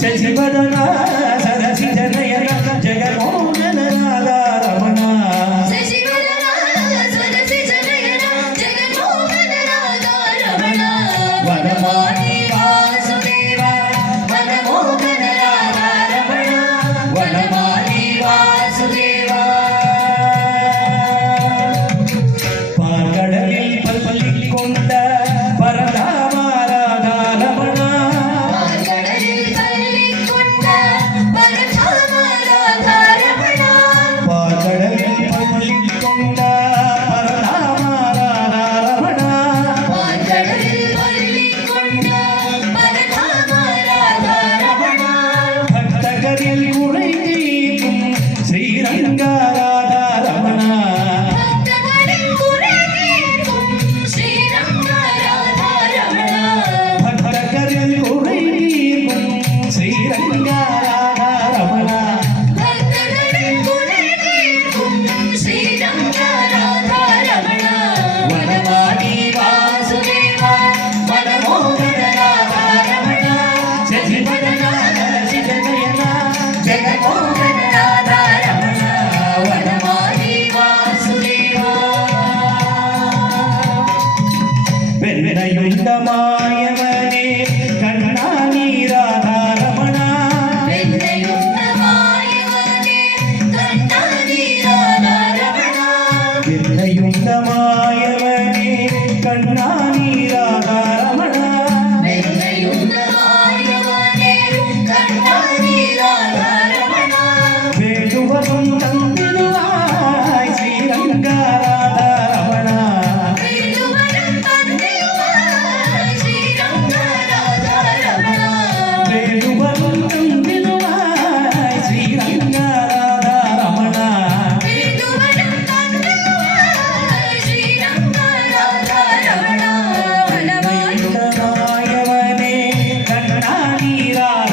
ಶಶಿವದನ ಸರಸಿಜ ನಯನ ಜಗಮೋಹನ ರಮಣ ವನಮಾಲಿ ವಾಸುದೇವ ವನಮೋಹನ ರಮಣ ವನಮಾಲಿ ವಾಸುದೇವ ಪಾರ್ಗಡಲಿல் பல்லிக்கொண்ட பரதாமராத ரமண பார்கடலில் பல்லிக்கொண்ட பரதாமராத ரமண பக்தகரில் குறை தீர்க்கும் ஸ்ரீரங்கராத ரமண பக்தகரில் குறை தீர்க்கும் ஸ்ரீரங்கராத ரமண வனமாலி வாசுதேவ வனமோகன ரமண ಶಶಿವದನ ಸರಸಿಜ ನಯನ ಜಗಮೋಹನ ರಮಣ ವನಮಾಲಿ ವಾಸುದೇವ ಬೆನ್ನಯುಂಡ ಮಾಯವನೇ ಕಣ್ಣ ನೀರಾದ ರಮಣ ಬೆನ್ನಯುಂಡ ಮಾಯವನೇ ಕಣ್ಣ ನೀರಾದ ರಮಣ ಬೇಡುವರಂ ತಂದಿರುವಾಯ್ ಶ್ರೀರಂಗರಾದ ರಮಣ ಬೇಡುವರಂ ತಂದಿರುವಾಯ್ ಶ್ರೀರಂಗರಾದ ರಮಣ ಮಾಯವನೇ ಕಣ್ಣ ನೀರಾದ